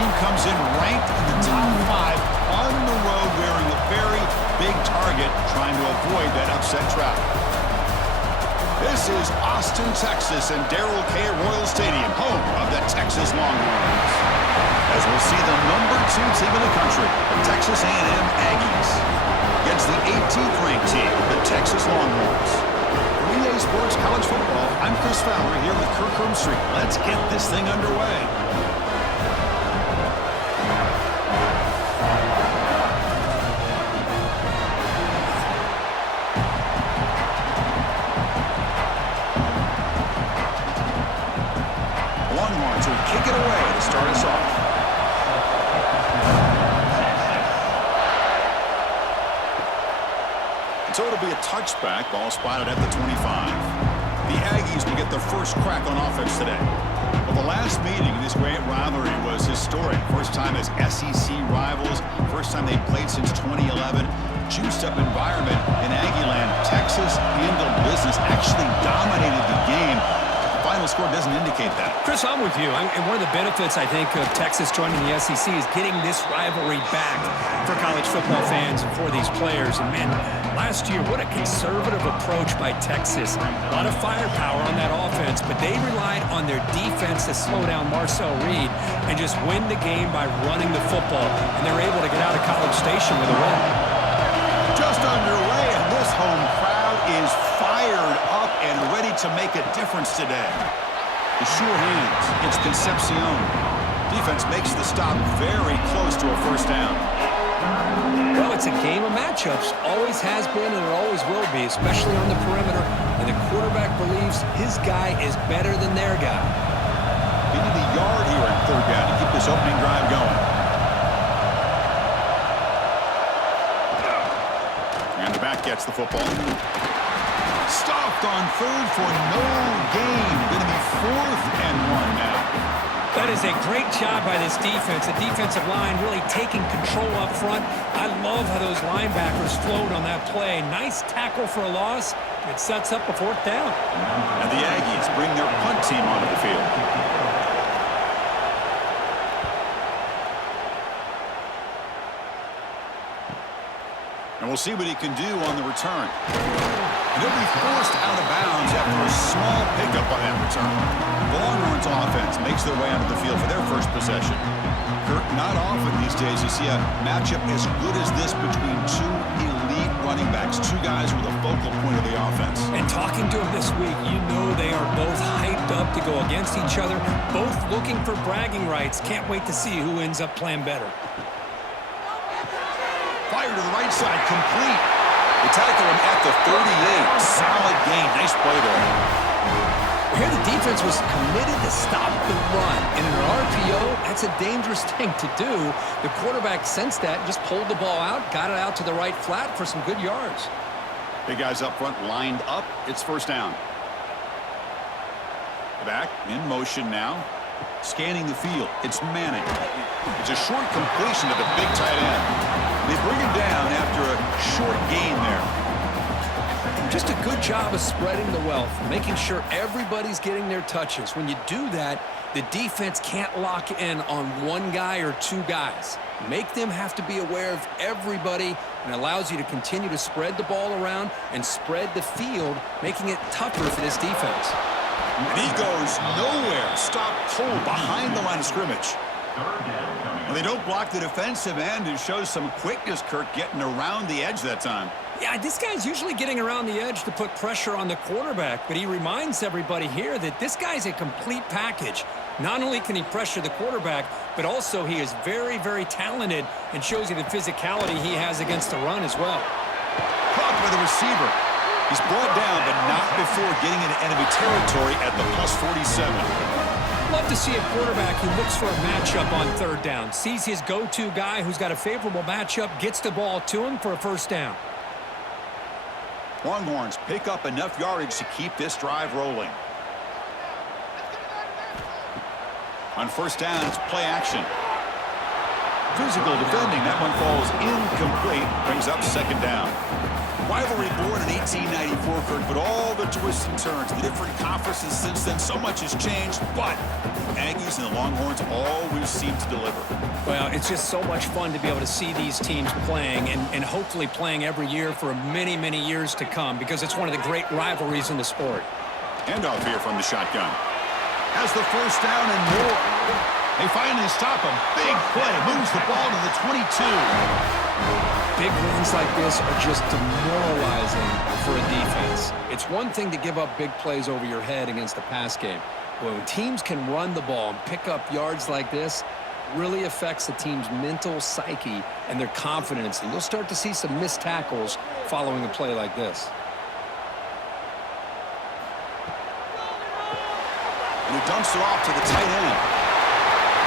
team comes in ranked in the top 5 on the road wearing a very big target, trying to avoid that upset trap. This is Austin, Texas, and Darrell K. Royal Stadium, home of the Texas Longhorns. As we'll see the #2 team in the country, the Texas A&M Aggies, against the 18th ranked team, the Texas Longhorns. For EA Sports College Football, I'm Chris Fowler here with Kirk Street. Let's get this thing underway. Longhorns will kick it away to start us off. So it'll be a touchback, ball spotted at the 25. The Aggies will get their first crack on offense today. Well, the last meeting in this great rivalry was historic. First time as SEC rivals, first time they played since 2011. Juiced up environment in Aggieland. Texas handled business, actually dominated the game. Final score doesn't indicate that. Chris, I'm with you. And one of the benefits, I think, of Texas joining the SEC is getting this rivalry back for college football fans and for these players. And, man, last year, what a conservative approach by Texas. A lot of firepower on that offense, but they relied on their defense to slow down Marcel Reed and just win the game by running the football. And they're able to get out of College Station with a win. Just underway, and this home crowd is fired up and ready to make a difference today. The sure hands, it's Concepcion. Defense makes the stop very close to a first down. Well, it's a game of matchups. Always has been and it always will be, especially on the perimeter. And the quarterback believes his guy is better than their guy. They need a yard here in third down to keep this opening drive going. And the back gets the football. Stopped on third for no gain. Going to be 4th and 1 now. That is a great job by this defense. The defensive line really taking control up front. I love how those linebackers flowed on that play. Nice tackle for a loss. It sets up a 4th down. And the Aggies bring their punt team onto the field. And we'll see what he can do on the return. And he'll be forced out of bounds after a small pickup on that return. The Longhorns offense makes their way onto the field for their first possession. Kirk, not often these days you see a matchup as good as this between two elite running backs, two guys with a focal point of the offense. And talking to him this week, you know they are both hyped up to go against each other, both looking for bragging rights. Can't wait to see who ends up playing better. Fire to the right side, complete. They tackle him at the 38. Solid gain. Nice play there. Here the defense was committed to stop the run. And in an RPO, that's a dangerous thing to do. The quarterback sensed that and just pulled the ball out, got it out to the right flat for some good yards. Big guys up front lined up. It's first down. Back in motion now. Scanning the field. It's Manning. It's a short completion to the big tight end. They bring him down after a short gain there. Just a good job of spreading the wealth, making sure everybody's getting their touches. When you do that, the defense can't lock in on one guy or two guys. Make them have to be aware of everybody, and allows you to continue to spread the ball around and spread the field, making it tougher for this defense. And he goes nowhere. Stop cold behind the line of scrimmage. Well, they don't block the defensive end, who shows some quickness, Kirk, getting around the edge that time. Yeah, this guy's usually getting around the edge to put pressure on the quarterback, but he reminds everybody here that this guy's a complete package. Not only can he pressure the quarterback, but also he is very, very talented and shows you the physicality he has against the run as well. Caught by the receiver. He's brought down, but not before getting into enemy territory at the +47. Love to see a quarterback who looks for a matchup on third down, sees his go-to guy who's got a favorable matchup, gets the ball to him for a first down. Longhorns pick up enough yardage to keep this drive rolling. On first down, it's play action. Physical defending. That one falls incomplete. Brings up second down. Rivalry born in 1894, Kirk, but all the twists and turns, the different conferences since then, so much has changed. But Aggies and the Longhorns always seem to deliver. Well, it's just so much fun to be able to see these teams playing and hopefully playing every year for many, many years to come because it's one of the great rivalries in the sport. Handoff here from the shotgun. Has the first down and more. They finally stop him. Big play. Moves the ball to the 22. Big runs like this are just demoralizing for a defense. It's one thing to give up big plays over your head against the pass game. But when teams can run the ball and pick up yards like this, it really affects the team's mental psyche and their confidence. And you'll start to see some missed tackles following a play like this. And he dumps it off to the tight end.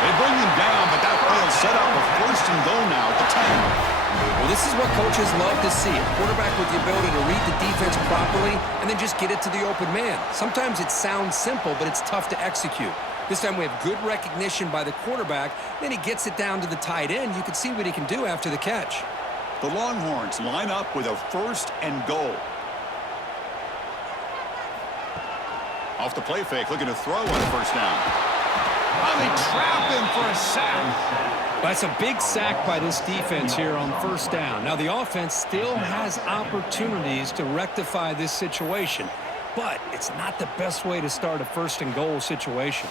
They bring him down, but that play will set up a first and goal now at the 10. Well, this is what coaches love to see. A quarterback with the ability to read the defense properly and then just get it to the open man. Sometimes it sounds simple, but it's tough to execute. This time we have good recognition by the quarterback. Then he gets it down to the tight end. You can see what he can do after the catch. The Longhorns line up with a first and goal. Off the play fake, looking to throw on the first down. Oh, they trap him for a sack. That's a big sack by this defense here on first down. Now, the offense still has opportunities to rectify this situation, but it's not the best way to start a first and goal situation.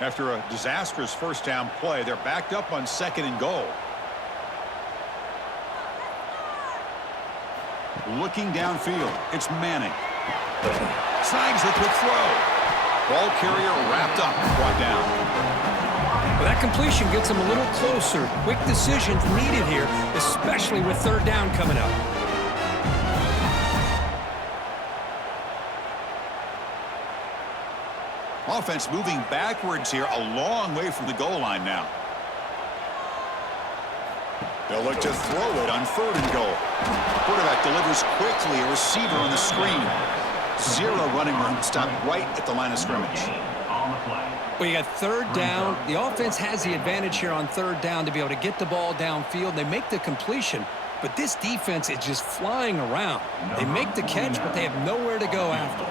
After a disastrous first down play, they're backed up on second and goal. Looking downfield, it's Manning. Snags the quick throw. Ball carrier wrapped up, brought down. Well, that completion gets them a little closer. Quick decisions needed here, especially with third down coming up. Offense moving backwards here, a long way from the goal line now. They'll look to throw it on third and goal. Quarterback delivers quickly, a receiver on the screen. Zero running room, stopped right at the line of scrimmage. Well, you got third down. The offense has the advantage here on third down to be able to get the ball downfield. They make the completion, but this defense is just flying around. They make the catch, but they have nowhere to go after.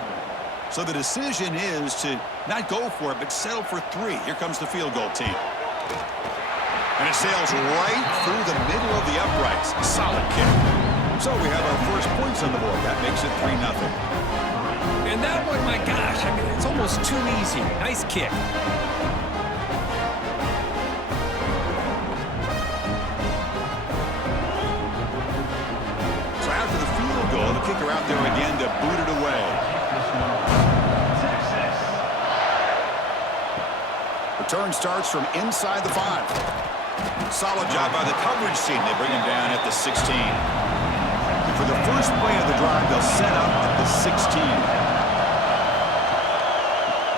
So the decision is to not go for it, but settle for 3. Here comes the field goal team. And it sails right through the middle of the uprights. Solid kick. So we have our first points on the board. That makes it 3-0. And that one, my gosh, I mean, it's almost too easy. Nice kick. So after the field goal, the kicker out there again to boot it away. Return starts from inside the 5. Solid job by the coverage team. They bring him down at the 16. And for the first play of the drive, they'll set up at the 16.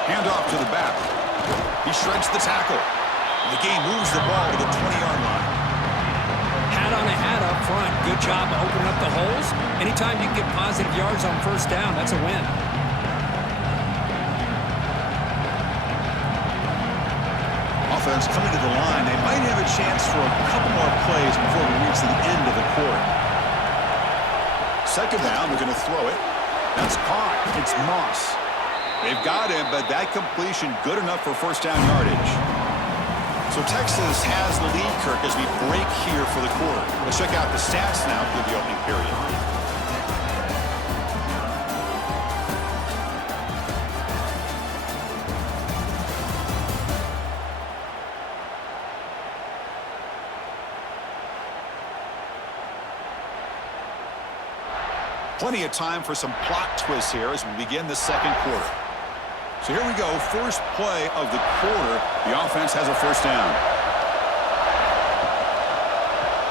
Handoff to the back. He shreds the tackle. The game moves the ball to the 20-yard line. Hat on a hat up front. Good job opening up the holes. Anytime you can get positive yards on first down, that's a win. Offense coming to the line. They might have a chance for a couple more plays before we reach the end of the quarter. Second down, they're going to throw it. That's caught. It's Moss. They've got him, but that completion good enough for first down yardage. So Texas has the lead, Kirk, as we break here for the quarter. Let's check out the stats now through the opening period. Plenty of time for some plot twists here as we begin the second quarter. So here we go, first play of the quarter. The offense has a first down.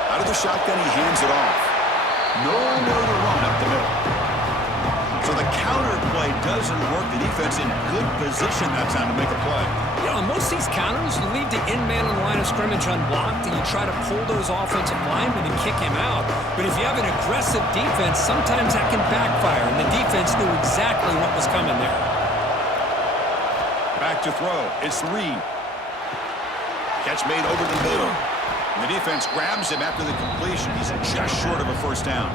Out of the shotgun, he hands it off. Nowhere to run up the middle. So the counter play doesn't work. The defense in good position that time to make a play. Yeah, on most of these counters, you leave the in man on the line of scrimmage unblocked, and you try to pull those offensive linemen and kick him out. But if you have an aggressive defense, sometimes that can backfire, and the defense knew exactly what was coming there. Back to throw. It's Reed. Catch made over the middle. The defense grabs him after the completion. He's just short of a first down.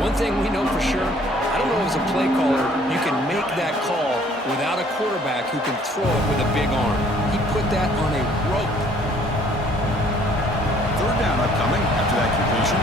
One thing we know for sure, I don't know as a play caller, you can make that call without a quarterback who can throw it with a big arm. He put that on a rope. Third down upcoming after that completion.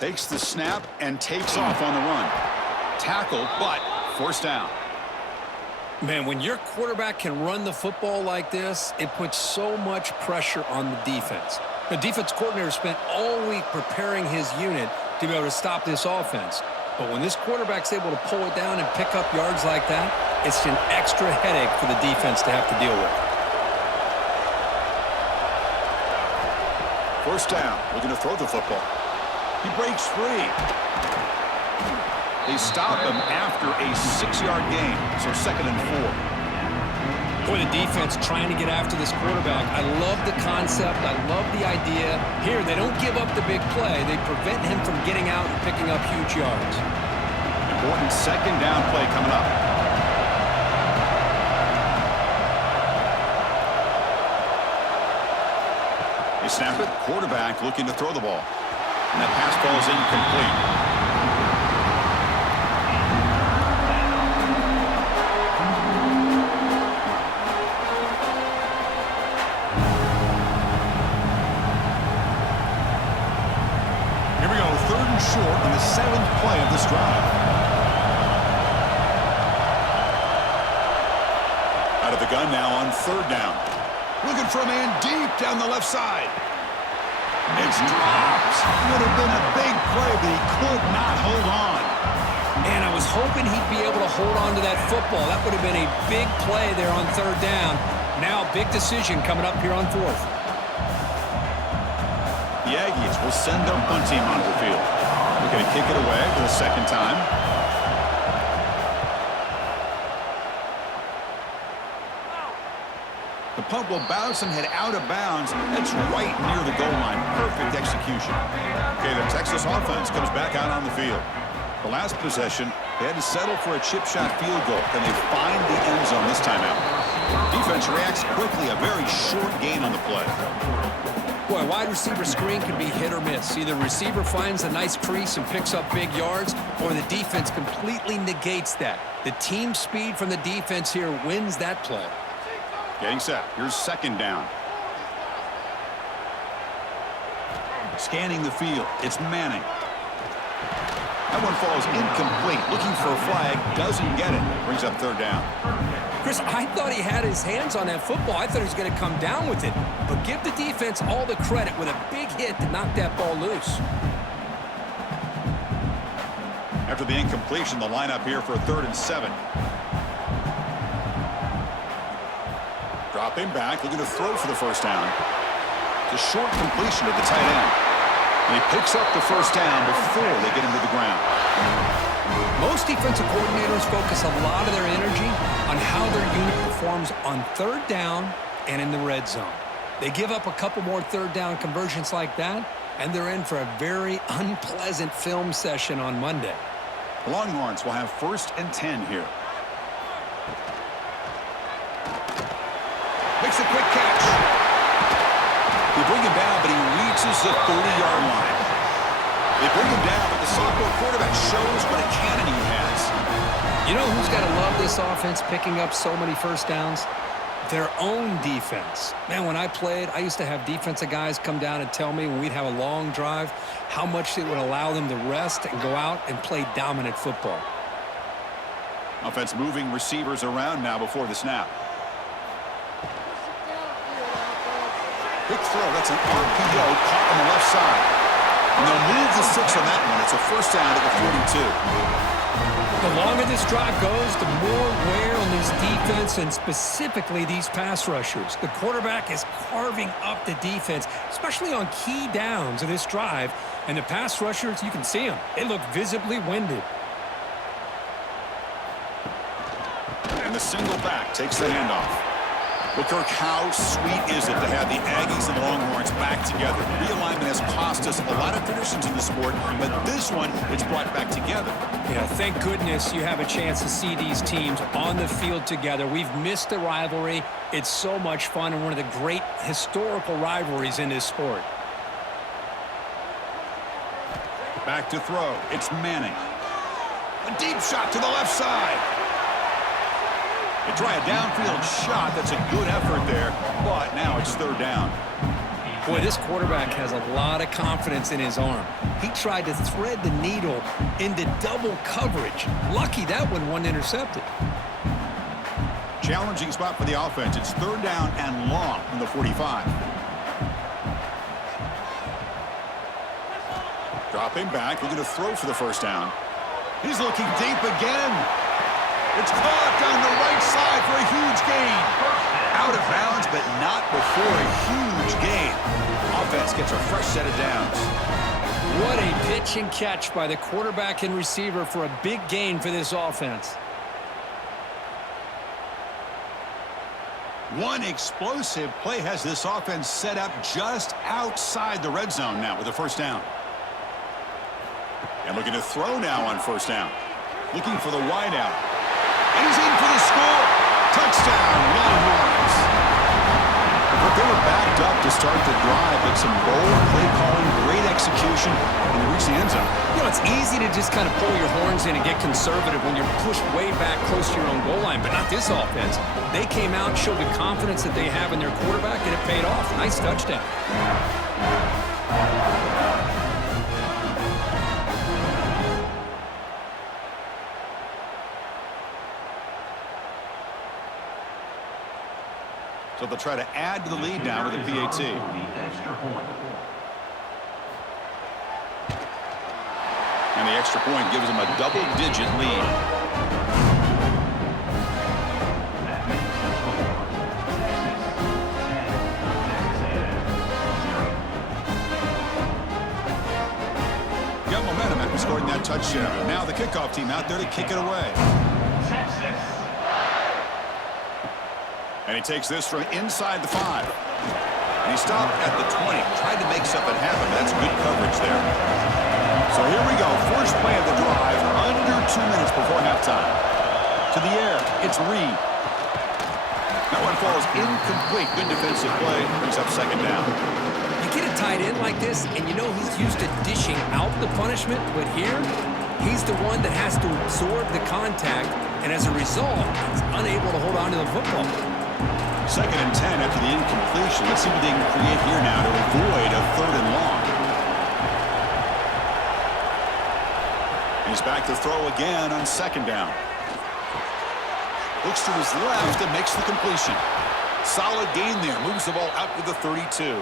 Takes the snap and takes off on the run. Tackle, but forced down. Man, when your quarterback can run the football like this, it puts so much pressure on the defense. The defense coordinator spent all week preparing his unit to be able to stop this offense. But when this quarterback's able to pull it down and pick up yards like that, it's an extra headache for the defense to have to deal with. First down, looking to throw the football. He breaks free. They stop him after a 6-yard gain, so 2nd and 4. Boy, the defense trying to get after this quarterback. I love the concept. I love the idea. Here, they don't give up the big play. They prevent him from getting out and picking up huge yards. Important 2nd down play coming up. They snap it. Quarterback looking to throw the ball. And that pass ball is incomplete. Here we go, 3rd and short on the 7th play of this drive. Out of the gun now on 3rd down. Looking for a man deep down the left side. It's dropped. Would have been a big play, but he could not hold on. And I was hoping he'd be able to hold on to that football. That would have been a big play there on 3rd down. Now, big decision coming up here on 4th. The Aggies will send their punt team onto the field. They're going to kick it away for the 2nd time. The punt will bounce and head out of bounds. That's right near the goal line. Perfect execution. Okay, the Texas offense comes back out on the field. The last possession, they had to settle for a chip shot field goal. Then they find the end zone this time out. Defense reacts quickly. A very short gain on the play. Boy, wide receiver screen can be hit or miss. Either the receiver finds a nice crease and picks up big yards, or the defense completely negates that. The team speed from the defense here wins that play. Getting set. Here's second down. Scanning the field. It's Manning. That one falls incomplete. Looking for a flag. Doesn't get it. Brings up third down. Chris, I thought he had his hands on that football. I thought he was going to come down with it. But give the defense all the credit with a big hit to knock that ball loose. After the incompletion, the lineup here for a 3rd and 7. Dropping back, looking to throw for the first down. It's a short completion to the tight end. And he picks up the first down before they get him to the ground. Most defensive coordinators focus a lot of their energy on how their unit performs on 3rd down and in the red zone. They give up a couple more 3rd down conversions like that, and they're in for a very unpleasant film session on Monday. The Longhorns will have 1st and 10 here. Makes a quick catch. They bring him down, but he reaches the 30-yard line. They bring him down, but the sophomore quarterback shows what a cannon he has. You know who's got to love this offense picking up so many first downs? Their own defense. Man, when I played, I used to have defensive guys come down and tell me when we'd have a long drive how much it would allow them to rest and go out and play dominant football. Offense moving receivers around now before the snap. Quick throw. That's an RPO caught on the left side. And they'll move the 6 on that one. It's a first down to the 42. The longer this drive goes, the more wear on this defense and specifically these pass rushers. The quarterback is carving up the defense, especially on key downs of this drive. And the pass rushers, you can see them. They look visibly winded. And the single back takes the handoff. Well, Kirk, how sweet is it to have the Aggies and Longhorns back together? Realignment has cost us a lot of traditions in the sport, but this one, it's brought back together. Yeah, thank goodness you have a chance to see these teams on the field together. We've missed the rivalry. It's so much fun and one of the great historical rivalries in this sport. Back to throw. It's Manning. A deep shot to the left side. They try a downfield shot. That's a good effort there, but now it's 3rd down. Boy, this quarterback has a lot of confidence in his arm. He tried to thread the needle into double coverage. Lucky that one wasn't intercepted. Challenging spot for the offense. It's 3rd down and long from the 45. Dropping back, looking to throw for the first down. He's looking deep again. It's caught down the right side for a huge gain. Out of bounds, but not before a huge gain. Offense gets a fresh set of downs. What a pitch and catch by the quarterback and receiver for a big gain for this offense. One explosive play has this offense set up just outside the red zone now with a first down. And looking to throw now on first down. Looking for the wideout. And he's in for the score. Touchdown, Longhorns. But they were backed up to start the drive, but some bold play calling, great execution, and they reached the end zone. You know, it's easy to just kind of pull your horns in and get conservative when you're pushed way back close to your own goal line, but not this offense. They came out, showed the confidence that they have in their quarterback, and it paid off. Nice touchdown. So they'll try to add to the lead now with a PAT. And the extra point gives them a double-digit lead. Got momentum after scoring that touchdown. Now the kickoff team out there to kick it away. And he takes this from inside the 5. And he stopped at the 20. Tried to make something happen. That's good coverage there. So here we go. First play of the drive. Under 2 minutes before halftime. To the air. It's Reed. That one falls incomplete. Good defensive play. Brings up second down. You get a tight end like this, and you know he's used to dishing out the punishment. But here, he's the one that has to absorb the contact. And as a result, he's unable to hold on to the football. 2nd and 10 after the incompletion. Let's see what they can create here now to avoid a 3rd and long. He's back to throw again on 2nd down. Looks to his left and makes the completion. Solid gain there. Moves the ball out to the 32.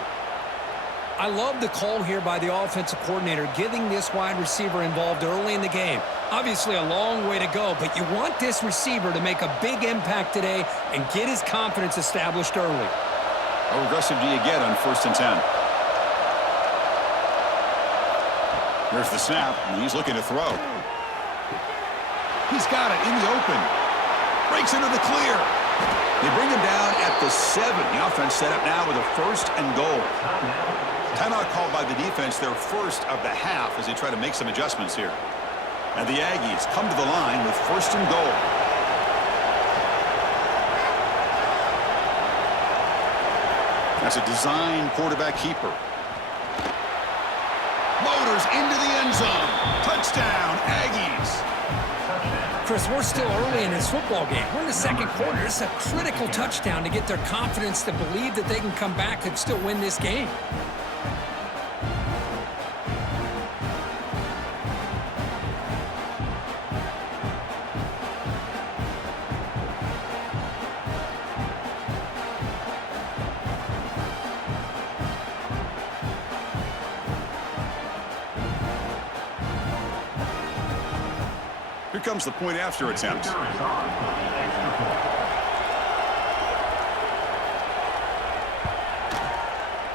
I love the call here by the offensive coordinator, getting this wide receiver involved early in the game. Obviously a long way to go, but you want this receiver to make a big impact today and get his confidence established early. How aggressive do you get on 1st and 10? Here's the snap, and he's looking to throw. He's got it in the open. Breaks into the clear. They bring him down at the 7. The offense set up now with a 1st and goal. Timeout called by the defense, their first of the half, as they try to make some adjustments here. And the Aggies come to the line with 1st and goal. That's a design quarterback keeper. Motors into the end zone. Touchdown, Aggies. Chris, we're still early in this football game. We're in the 2nd quarter. It's a critical touchdown to get their confidence to believe that they can come back and still win this game. Here comes the point after attempt.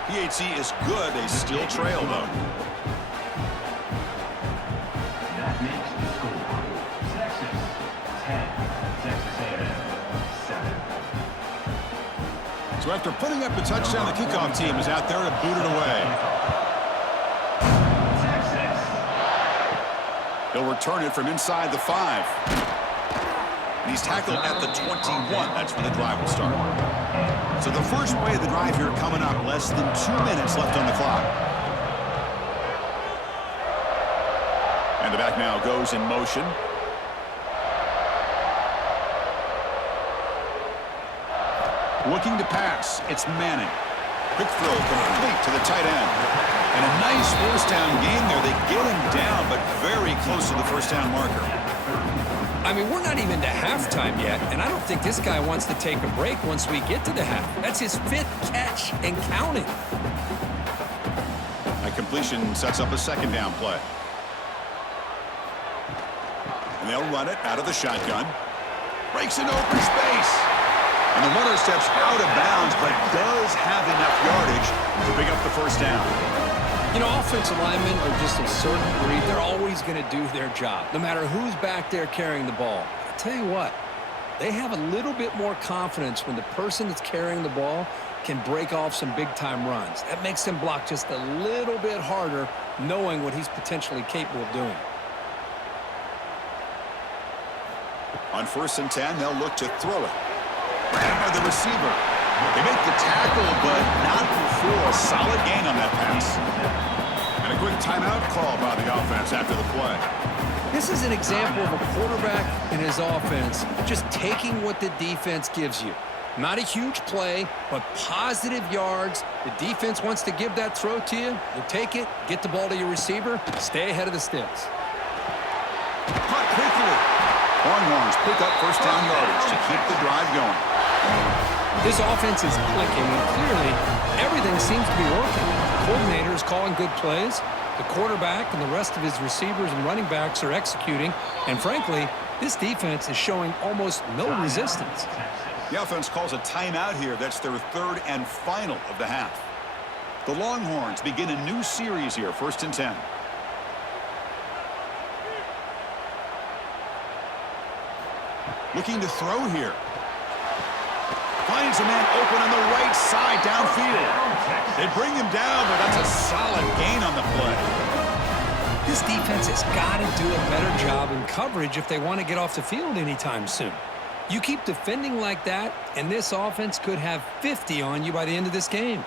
PHC is good. They still trail, though. That makes the score Texas 10, Texas A&M 7. So after putting up the touchdown, the kickoff team is out there to boot it away. He'll return it from inside the 5. And he's tackled at the 21. That's where the drive will start. So the first play of the drive here coming up. Less than 2 minutes left on the clock. And the back now goes in motion. Looking to pass. It's Manning. Quick throw complete to the tight end. And a nice 1st down gain there. They get him down, but very close to the 1st down marker. I mean, we're not even to halftime yet, and I don't think this guy wants to take a break once we get to the half. That's his 5th catch and counting. That completion sets up a 2nd down play. And they'll run it out of the shotgun. Breaks into open space. And the runner steps out of bounds, but does have enough yardage to pick up the 1st down. You know, offensive linemen are just a certain breed. They're always going to do their job, no matter who's back there carrying the ball. I'll tell you what, they have a little bit more confidence when the person that's carrying the ball can break off some big-time runs. That makes them block just a little bit harder, knowing what he's potentially capable of doing. On 1st and 10, they'll look to throw it. Right by the receiver. They make the tackle, but not before a solid gain on that pass. And a quick timeout call by the offense after the play. This is an example of a quarterback and his offense just taking what the defense gives you. Not a huge play, but positive yards. The defense wants to give that throw to you. You take it, get the ball to your receiver, stay ahead of the sticks. Caught quickly. Longhorns pick up 1st down yardage to keep the drive going. This offense is clicking, and clearly everything seems to be working. The coordinator is calling good plays. The quarterback and the rest of his receivers and running backs are executing. And frankly, this defense is showing almost no resistance. The offense calls a timeout here. That's their 3rd and final of the half. The Longhorns begin a new series here, 1st and 10. Looking to throw here. Finds a man open on the right side downfield. They bring him down, but that's a solid gain on the play. This defense has got to do a better job in coverage if they want to get off the field anytime soon. You keep defending like that, and this offense could have 50 on you by the end of this game.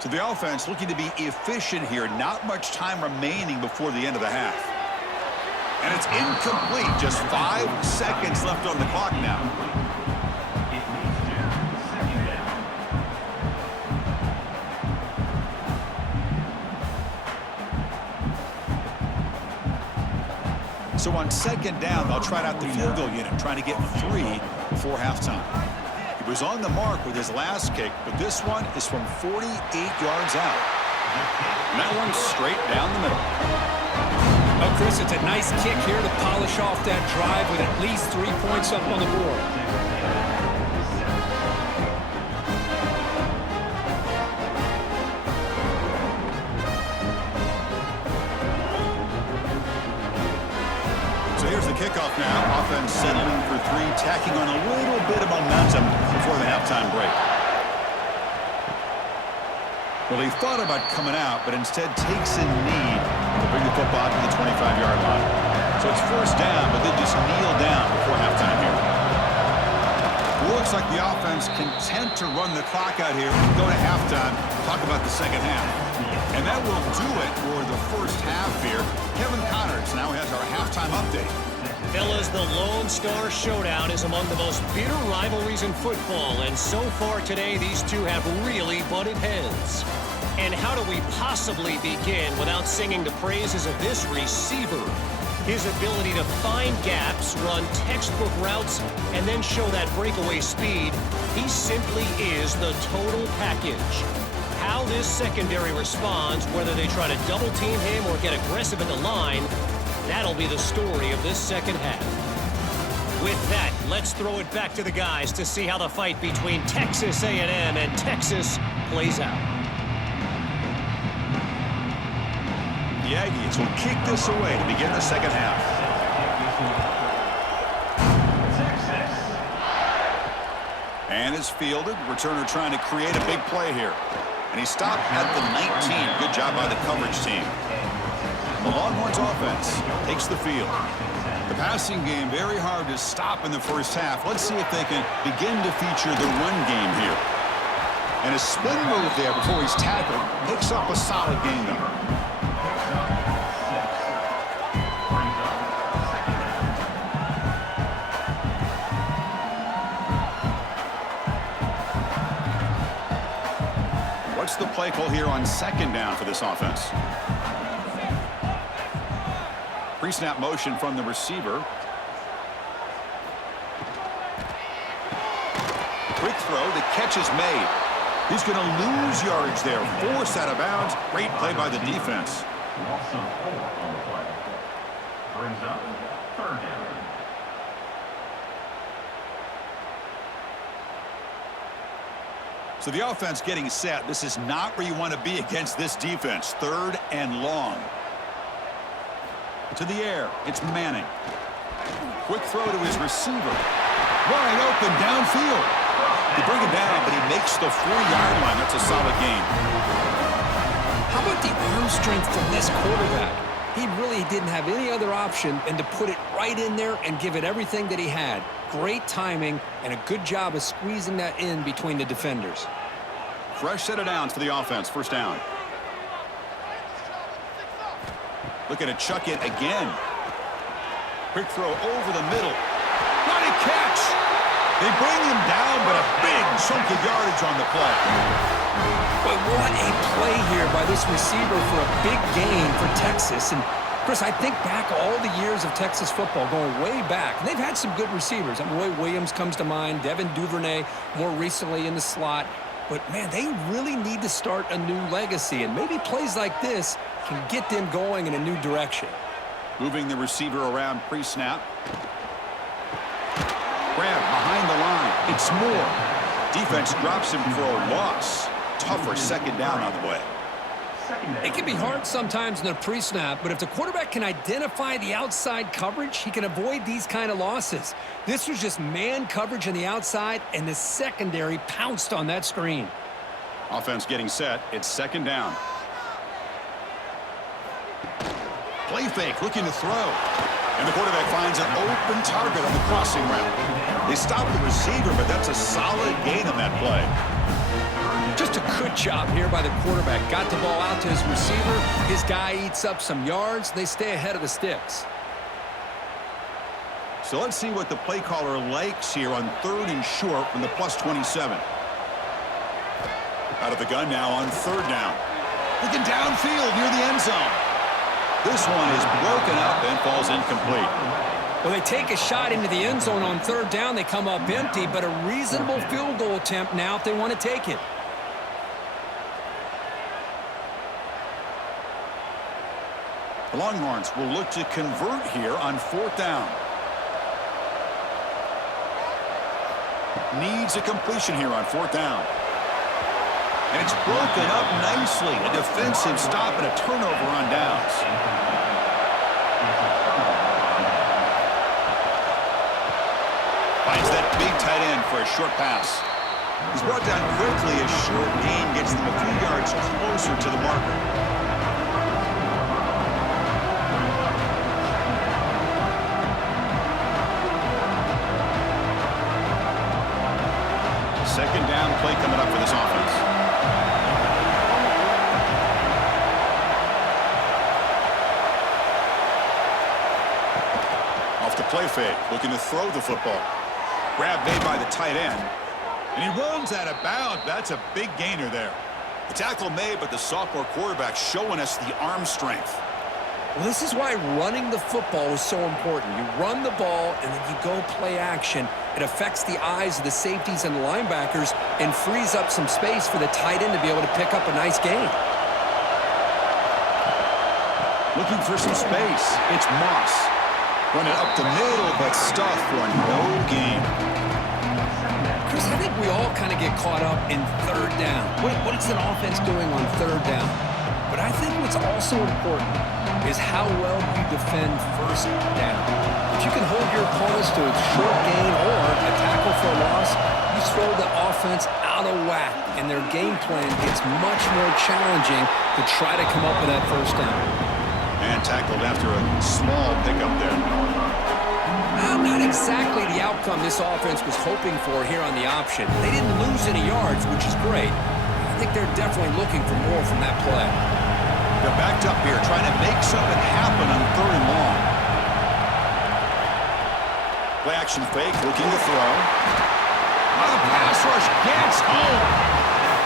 So the offense looking to be efficient here. Not much time remaining before the end of the half. And it's incomplete. Just 5 seconds left on the clock now. So on second down, they'll try out the field goal unit, trying to get 3 before halftime. He was on the mark with his last kick, but this one is from 48 yards out. And that one's straight down the middle. Oh, Chris, it's a nice kick here to polish off that drive with at least 3 points up on the board. So here's the kickoff now. Offense settling for 3, tacking on a little bit of momentum before the halftime break. Well, he thought about coming out, but instead takes a knee to bring the football to the 25-yard line. So it's first down, but they just kneel down before halftime here. Looks like the offense content to run the clock out here and go to halftime. Talk about the second half. And that will do it for the first half here. Kevin Connors now has our halftime update. Fellas, the Lone Star Showdown is among the most bitter rivalries in football, and so far today, these two have really butted heads. And how do we possibly begin without singing the praises of this receiver? His ability to find gaps, run textbook routes, and then show that breakaway speed, he simply is the total package. How this secondary responds, whether they try to double-team him or get aggressive in the line, that'll be the story of this second half. With that, let's throw it back to the guys to see how the fight between Texas A&M and Texas plays out. The Aggies will kick this away to begin the second half. And it's fielded. Returner trying to create a big play here. And he stopped at the 19. Good job by the coverage team. The Longhorns offense takes the field. The passing game very hard to stop in the first half. Let's see if they can begin to feature the run game here. And a spin move there before he's tackled. Picks up a solid gain though. What's the play call here on second down for this offense? Pre-snap motion from the receiver. Quick throw. The catch is made. He's going to lose yardage there. Forced out of bounds. Great play by the defense. Loss of 4 on the play. Brings up third down. So the offense getting set. This is not where you want to be against this defense. 3rd and long. To the air. It's Manning. Quick throw to his receiver. Wide open downfield. They bring him down, but he makes the 4-yard line. That's a solid gain. How about the arm strength from this quarterback? He really didn't have any other option than to put it right in there and give it everything that he had. Great timing and a good job of squeezing that in between the defenders. Fresh set of downs for the offense. First down. Looking to chuck it again. Quick throw over the middle. What a catch! They bring him down, but a big chunk of yardage on the play. But what a play here by this receiver for a big gain for Texas. And Chris, I think back all the years of Texas football, going way back, and they've had some good receivers. Roy Williams comes to mind, Devin Duvernay more recently in the slot. But, man, they really need to start a new legacy, and maybe plays like this can get them going in a new direction. Moving the receiver around pre-snap. Grab behind the line. It's Moore. Defense drops him for a loss. Tougher second down on the way. It can be hard sometimes in the pre-snap, but if the quarterback can identify the outside coverage, he can avoid these kind of losses. This was just man coverage on the outside, and the secondary pounced on that screen. Offense getting set. It's second down. Play fake, looking to throw. And the quarterback finds an open target on the crossing route. They stop the receiver, but that's a solid gain on that play. Just a good job here by the quarterback. Got the ball out to his receiver. His guy eats up some yards. They stay ahead of the sticks. So let's see what the play caller likes here on 3rd and short from the +27. Out of the gun now on 3rd down. Looking downfield near the end zone. This one is broken up and falls incomplete. Well, they take a shot into the end zone on 3rd down. They come up empty, but a reasonable field goal attempt now if they want to take it. The Longhorns will look to convert here on 4th down. Needs a completion here on 4th down. And it's broken up nicely. A defensive stop and a turnover on downs. Finds that big tight end for a short pass. He's brought down quickly. A short gain gets them a few yards closer to the marker. Second down play coming up for this offense. Off the play fake, looking to throw the football. Grab made by the tight end. And he runs out of bounds. That's a big gainer there. The tackle made, but the sophomore quarterback showing us the arm strength. Well, this is why running the football is so important. You run the ball, and then you go play action. It affects the eyes of the safeties and the linebackers and frees up some space for the tight end to be able to pick up a nice gain. Looking for some space. It's Moss. Running up the middle, but stuff for no gain. Chris, I think we all kind of get caught up in 3rd down. What is an offense doing on 3rd down? But I think what's also important is how well you defend 1st down. If you can hold your opponents to a short gain or a tackle for a loss, you throw the offense out of whack, and their game plan gets much more challenging to try to come up with that 1st down. And tackled after a small pickup there. Not exactly the outcome this offense was hoping for here on the option. They didn't lose any yards, which is great. I think they're definitely looking for more from that play. They're backed up here, trying to make something happen on 3rd and long. Play action fake, looking to throw. Oh, the pass rush gets home.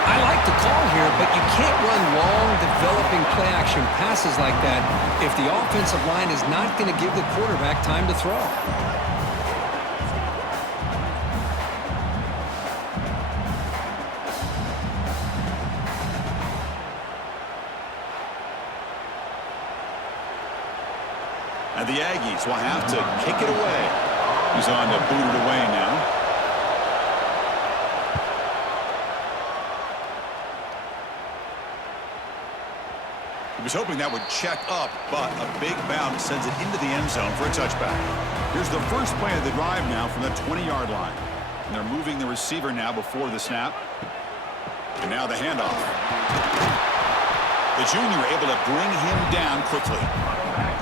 I like the call here, but you can't run long, developing play-action passes like that if the offensive line is not going to give the quarterback time to throw. And the Aggies will have to kick it away. He's on to boot it away now. He was hoping that would check up, but a big bounce sends it into the end zone for a touchback. Here's the first play of the drive now from the 20-yard line. And they're moving the receiver now before the snap. And now the handoff. The junior able to bring him down quickly.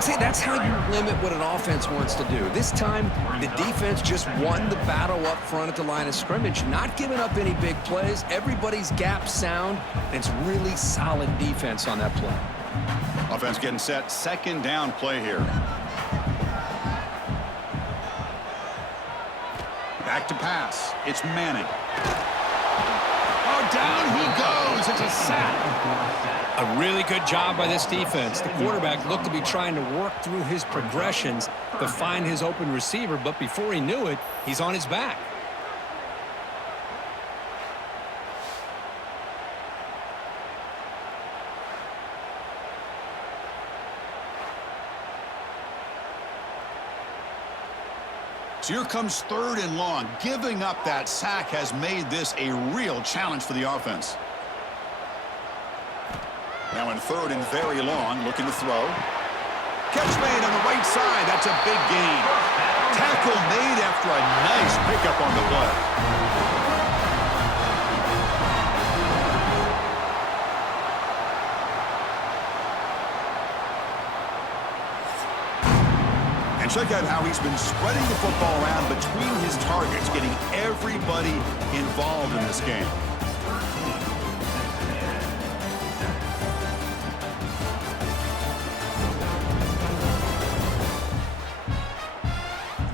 See, that's how you limit what an offense wants to do. This time, the defense just won the battle up front at the line of scrimmage, not giving up any big plays. Everybody's gap sound, and it's really solid defense on that play. Offense getting set. Second down play here. Back to pass. It's Manning. Oh, down he goes. It's a sack. A really good job by this defense. The quarterback looked to be trying to work through his progressions to find his open receiver, but before he knew it, he's on his back. So here comes 3rd and long. Giving up that sack has made this a real challenge for the offense. Now in third and very long, looking to throw. Catch made on the right side. That's a big gain. Tackle made after a nice pickup on the play. And check out how he's been spreading the football around between his targets, getting everybody involved in this game.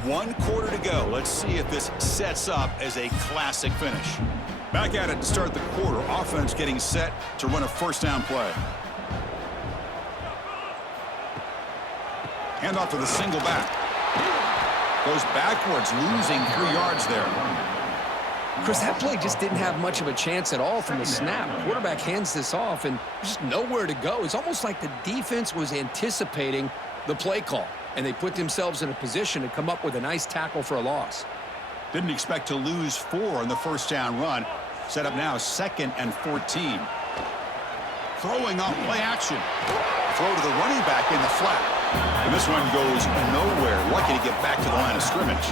One quarter to go. Let's see if this sets up as a classic finish. Back at it to start the quarter. Offense getting set to run a first down play. Hand off to the single back. Goes backwards, losing 3 yards there. Chris, that play just didn't have much of a chance at all from the snap. Quarterback hands this off and just nowhere to go. It's almost like the defense was anticipating the play call, and they put themselves in a position to come up with a nice tackle for a loss. Didn't expect to lose 4 on the first down run. Set up now 2nd and 14. Throwing off play action. Throw to the running back in the flat. And this one goes nowhere. Lucky to get back to the line of scrimmage.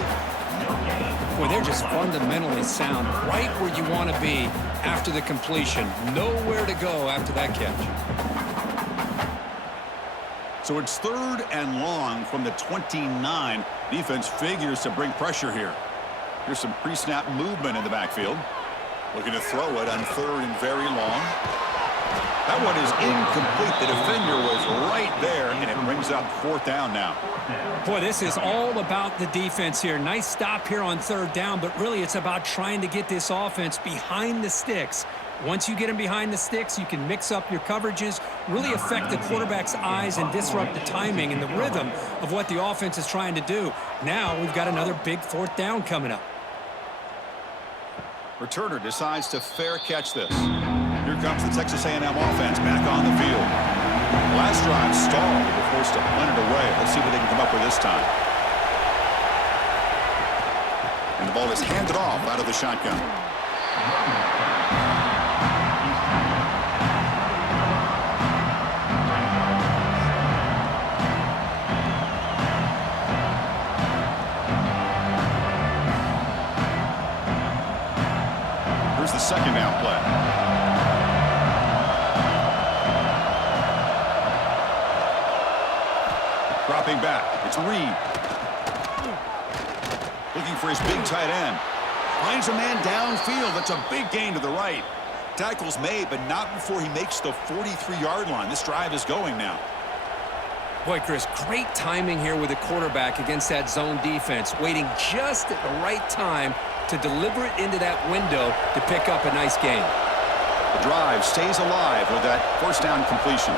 Boy, they're just fundamentally sound, right where you want to be after the completion. Nowhere to go after that catch. So it's 3rd and long from the 29. Defense figures to bring pressure here. Here's some pre-snap movement in the backfield. Looking to throw it on 3rd and very long. That one is incomplete. The defender was right there, and it brings up 4th down now. Boy, this is all about the defense here. Nice stop here on 3rd down, but really it's about trying to get this offense behind the sticks. Once you get them behind the sticks, you can mix up your coverages, really affect the quarterback's eyes and disrupt the timing and the rhythm of what the offense is trying to do. Now we've got another big 4th down coming up. Returner decides to fair catch this. Here comes the Texas A&M offense back on the field. Last drive stalled. They were forced to punt it away. Let's see what they can come up with this time. And the ball is handed off out of the shotgun. Here's the 2nd down play. Dropping back. It's Reed. Looking for his big tight end. Finds a man downfield. That's a big gain to the right. Tackle's made, but not before he makes the 43-yard line. This drive is going now. Boy, Chris, great timing here with the quarterback against that zone defense. Waiting just at the right time to deliver it into that window to pick up a nice gain. The drive stays alive with that first down completion.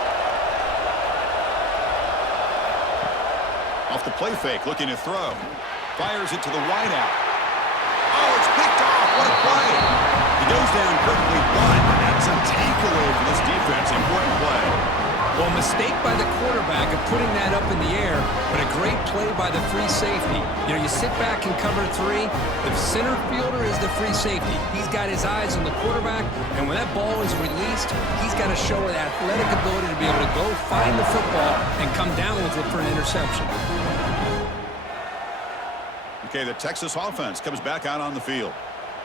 Off the play fake, looking to throw. Fires it to the wideout. Oh, it's picked off. What a play. He goes down quickly, but that's a takeaway for this defense. Important play. Well, mistake by the quarterback of putting that up in the air, but a great play by the free safety. You know, you sit back and cover 3. The center fielder is the free safety. He's got his eyes on the quarterback, and when that ball is released, he's got to show an athletic ability to be able to go find the football and come down with it for an interception. Okay, the Texas offense comes back out on the field.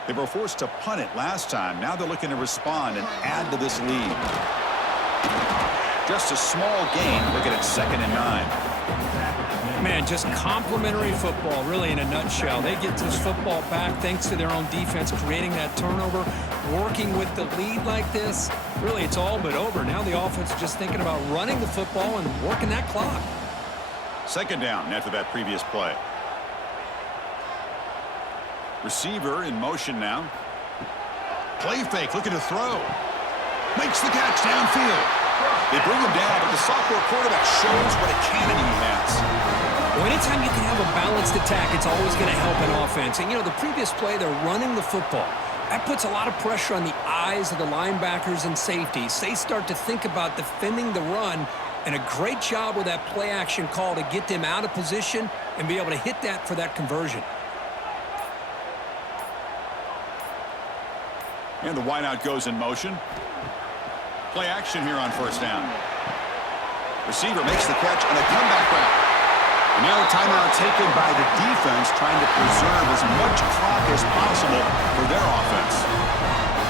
They were forced to punt it last time. Now they're looking to respond and add to this lead. Just a small gain. Looking at 2nd and 9. Man, just complimentary football, really, in a nutshell. They get this football back thanks to their own defense, creating that turnover, working with the lead like this. Really, it's all but over. Now the offense is just thinking about running the football and working that clock. 2nd down after that previous play. Receiver in motion now. Play fake, looking to throw. Makes the catch downfield. They bring him down, but the sophomore quarterback shows what a cannon he has. Well, anytime you can have a balanced attack, it's always going to help an offense. And, you know, the previous play, they're running the football. That puts a lot of pressure on the eyes of the linebackers and safeties. They start to think about defending the run, and a great job with that play action call to get them out of position and be able to hit that for that conversion. And the wideout goes in motion. Play action here on first down. Receiver makes the catch on a comeback route. And now a timeout taken by the defense, trying to preserve as much clock as possible for their offense.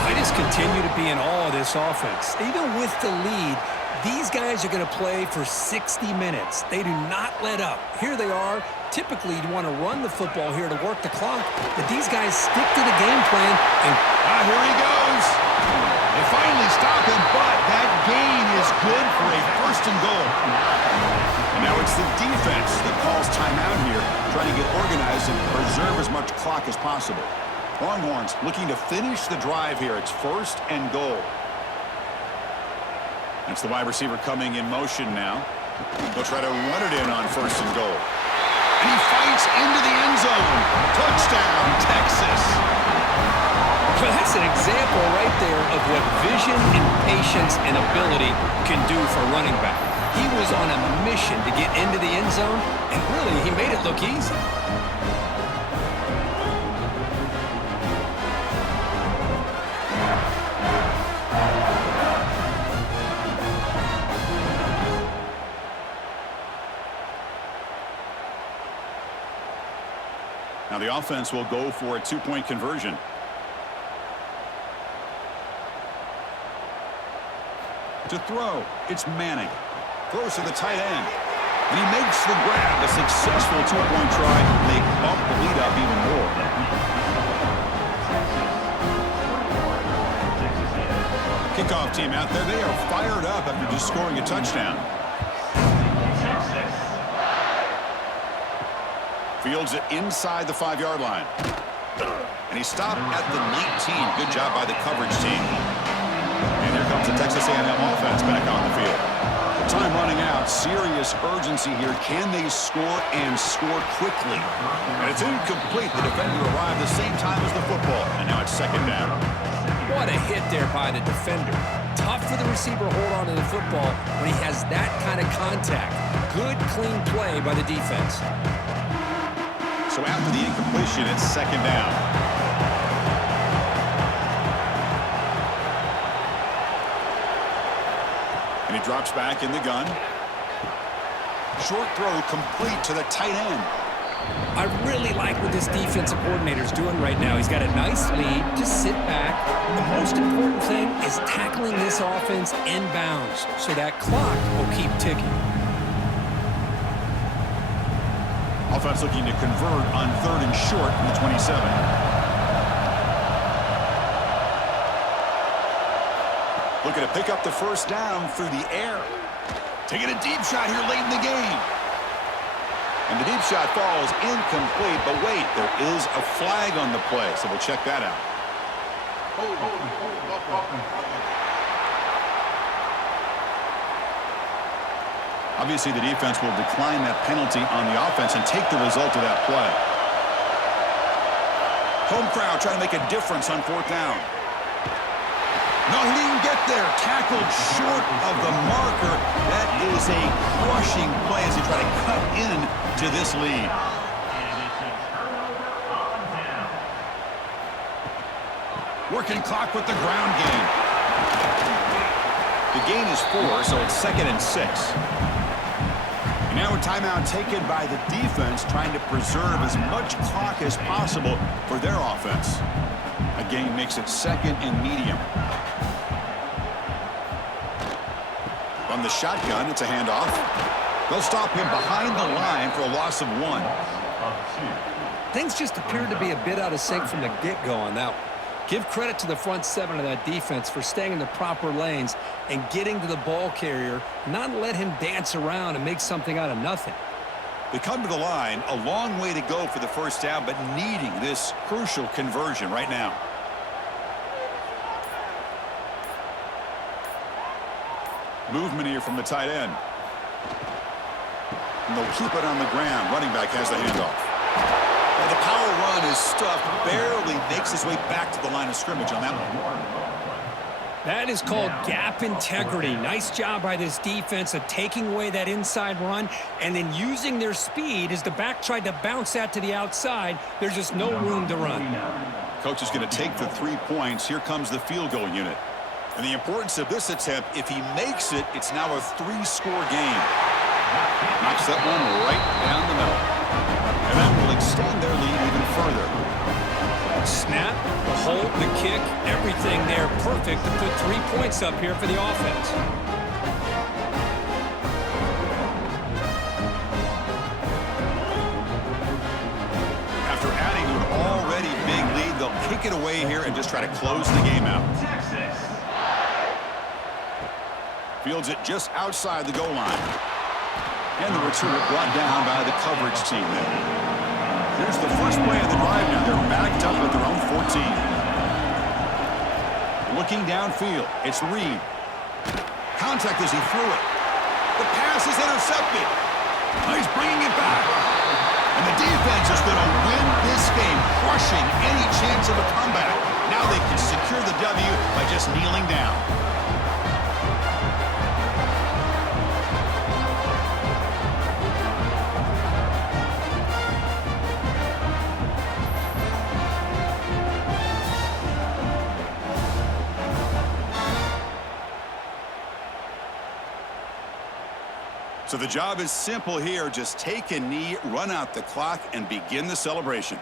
I just continue to be in awe of this offense. Even with the lead, these guys are going to play for 60 minutes. They do not let up. Here they are. Typically, you'd want to run the football here to work the clock, but these guys stick to the game plan. And here he goes. They finally stop him, but that gain is good for a first and goal. And now it's the defense that calls timeout here, trying to get organized and preserve as much clock as possible. Longhorns looking to finish the drive here. It's first and goal. That's the wide receiver coming in motion now. They'll try to run it in on first and goal. And he fights into the end zone. Touchdown, Texas. Well, that's an example right there of what vision and patience and ability can do for running back. He was on a mission to get into the end zone, and really, he made it look easy. Now the offense will go for a two-point conversion. To throw, it's Manning. Throws to the tight end. And he makes the grab. A successful two-point try. They bump the lead up even more. Kickoff team out there. They are fired up after just scoring a touchdown. Fields it inside the 5-yard line. And he stopped at the 19. Good job by the coverage team. And here comes the Texas A&M offense back on the field. Time running out. Serious urgency here. Can they score and score quickly? And it's incomplete. The defender arrived the same time as the football. And now it's second down. What a hit there by the defender. Tough for the receiver to hold on to the football when he has that kind of contact. Good, clean play by the defense. So after the incompletion, it's second down. And he drops back in the gun. Short throw complete to the tight end. I really like what this defensive coordinator is doing right now. He's got a nice lead. Just sit back. The most important thing is tackling this offense inbounds so that clock will keep ticking. Offense looking to convert on third and short from the 27. Looking to pick up the first down through the air. Taking a deep shot here late in the game. And the deep shot falls incomplete, but wait, there is a flag on the play, so we'll check that out. Obviously, the defense will decline that penalty on the offense and take the result of that play. Home crowd trying to make a difference on fourth down. No, he didn't get there. Tackled short of the marker. That is a crushing play as he try to cut in to this lead. Working clock with the ground game. The gain is 4, so it's second and 6. And now a timeout taken by the defense, trying to preserve as much clock as possible for their offense. A gain makes it second and medium. From the shotgun, it's a handoff. They'll stop him behind the line for a loss of 1. Things just appeared to be a bit out of sync from the get-go on that one. Give credit to the front 7 of that defense for staying in the proper lanes and getting to the ball carrier, not let him dance around and make something out of nothing. They come to the line, a long way to go for the first down, but needing this crucial conversion right now. Movement here from the tight end. And they'll keep it on the ground. Running back has the handoff. Well, the power run is stuffed, barely makes his way back to the line of scrimmage on that one. That is called gap integrity. Nice job by this defense of taking away that inside run and then using their speed as the back tried to bounce that to the outside. There's just no room to run. Coach is going to take the 3 points. Here comes the field goal unit. And the importance of this attempt, if he makes it, it's now a 3-score game. Knocks that one right down the middle. And that will extend their lead even further. Snap, the hold, the kick, everything there perfect to put 3 points up here for the offense. After adding to an already big lead, they'll kick it away here and just try to close the game out. Fields it just outside the goal line. And the return brought down by the coverage team there. Here's the first play of the drive now. They're backed up at their own 14. Looking downfield, it's Reed. Contact as he threw it. The pass is intercepted. Oh, he's bringing it back. And the defense is going to win this game, crushing any chance of a comeback. Now they can secure the W by just kneeling down. So the job is simple here. Just take a knee, run out the clock, and begin the celebration.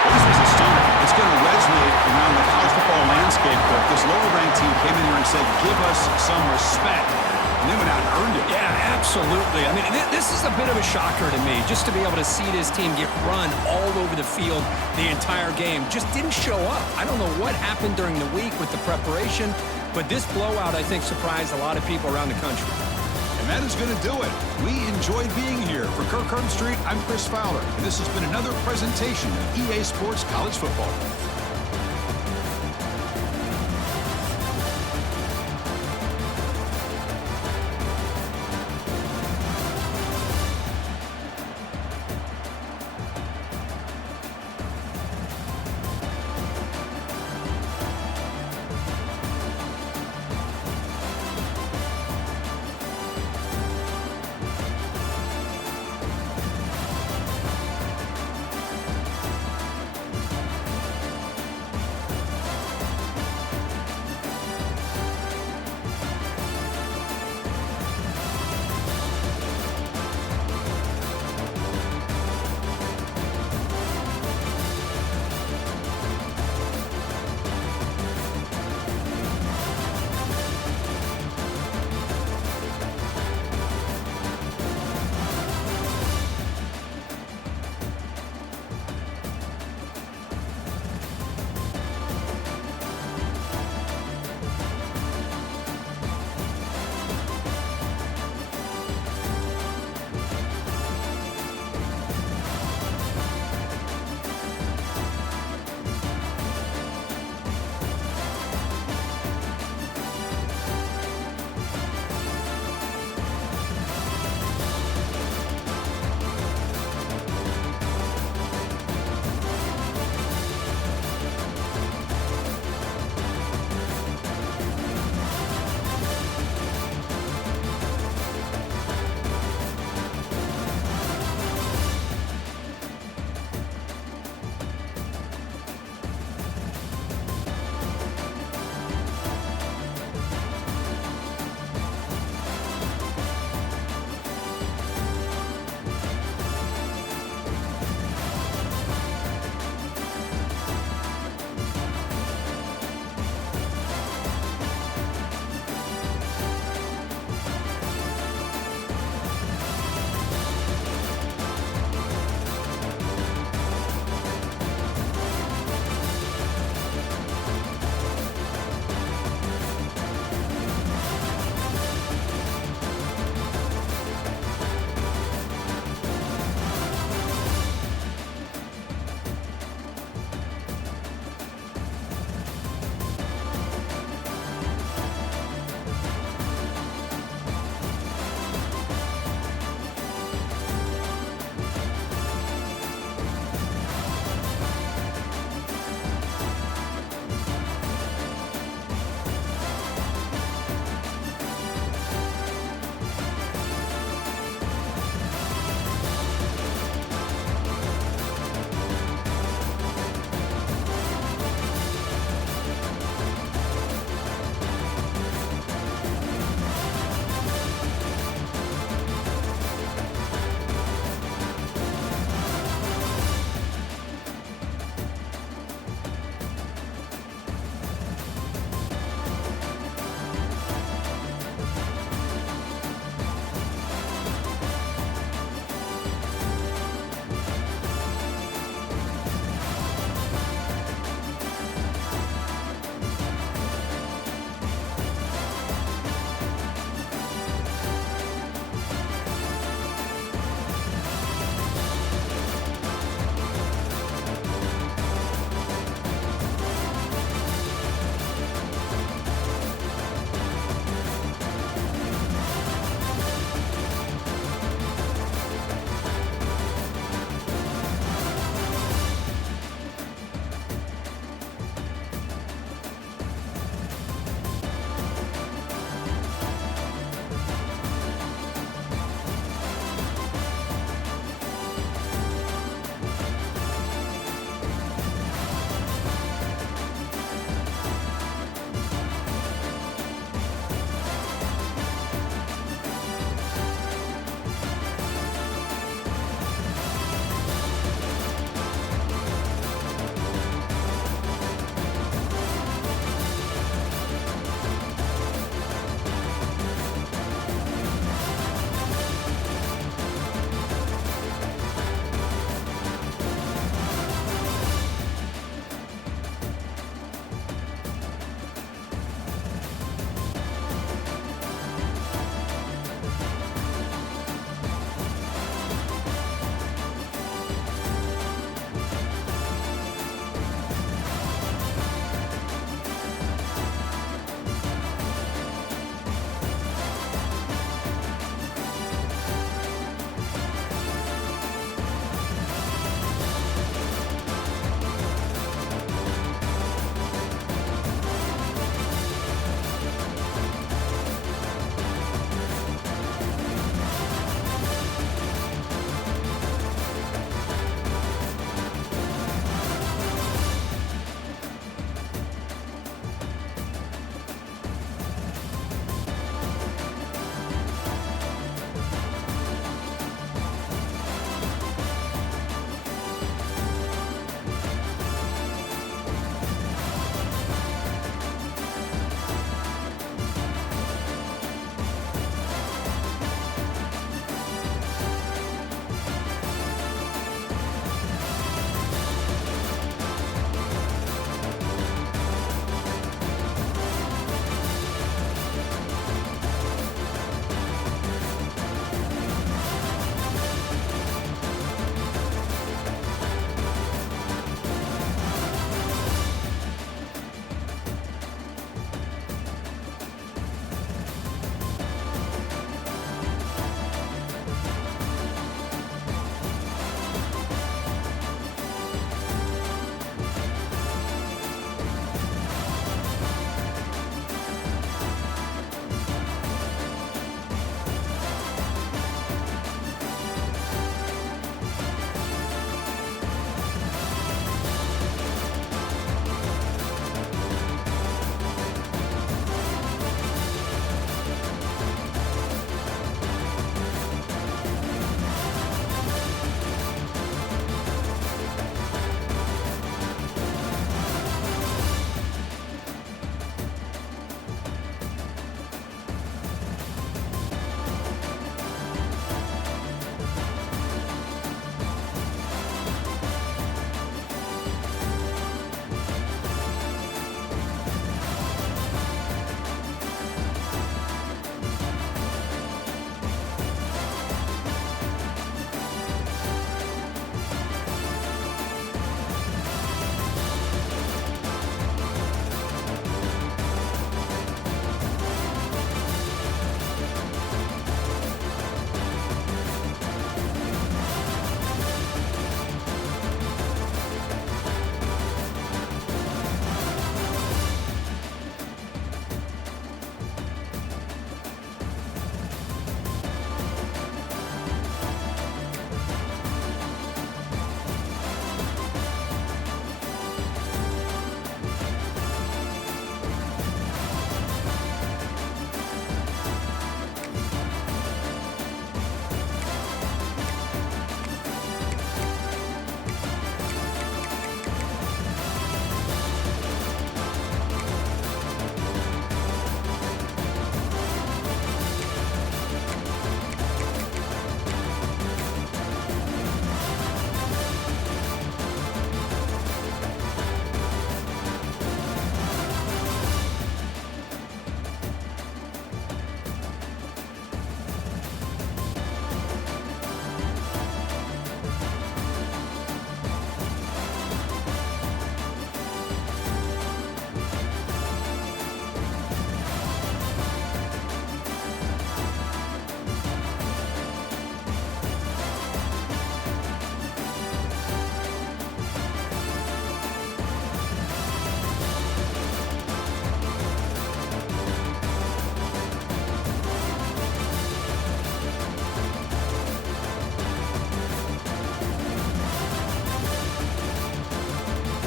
This is a stunner. It's going to resonate around the college football landscape. But this lower-ranked team came in here and said, give us some respect. And they went out and earned it. Yeah, absolutely. I mean, this is a bit of a shocker to me, just to be able to see this team get run all over the field the entire game. Just didn't show up. I don't know what happened during the week with the preparation, but this blowout, I think, surprised a lot of people around the country. And that is going to do it. We enjoyed being here. For Kirk Street, I'm Chris Fowler, and this has been another presentation of EA Sports College Football.